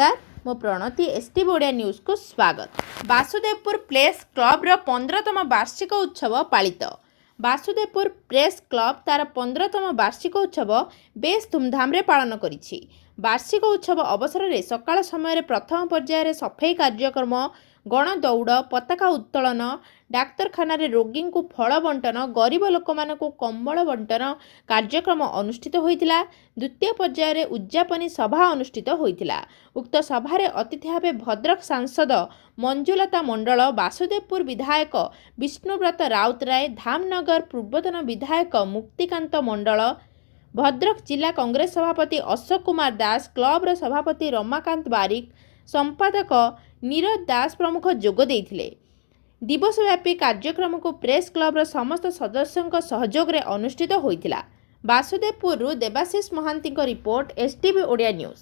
नमस्कार मो Pranati STV Odia news को स्वागत। वासुदेवपुर प्रेस क्लब्र 15तम वार्षिक उत्सव पालित। वासुदेवपुर प्रेस क्लब तार 15तम वार्षिक उत्सव बेस धूमधाम रे पालन करिछि। वार्षिक उत्सव अवसर में सकाळ समय प्रथम पर्यायर सफाई कार्यक्रम, गण दौड़, पताका उत्तोलन, डाक्तरखाना रोगी को फल बंटन, गरीब लोक मानक कंबल बंटन कार्यक्रम अनुष्ठित होइतिला। द्वितीय पर्यायर उद्यापनी सभा अनुष्ठित होइतिला। उक्त सभारे अतिथि भावे भद्रक सांसद मंजुलता मंडल, वासुदेवपुर विधायक विष्णुव्रत राउतराय, धामनगर पूर्वतन विधायक मुक्तिकांत मंडल, भद्रक जिला कांग्रेस सभापति अशोक कुमार दास, क्लब्र सभापति रमाकांत बारिक, संपादक नीरज दास प्रमुख जोग देइथिले। दिवसव्यापी कार्यक्रम को प्रेस क्लब्र समस्त सदस्यों सहयोग रे अनुष्ठित होइतिला। Basudevpur Debashish Mohanty report, STV Odia news.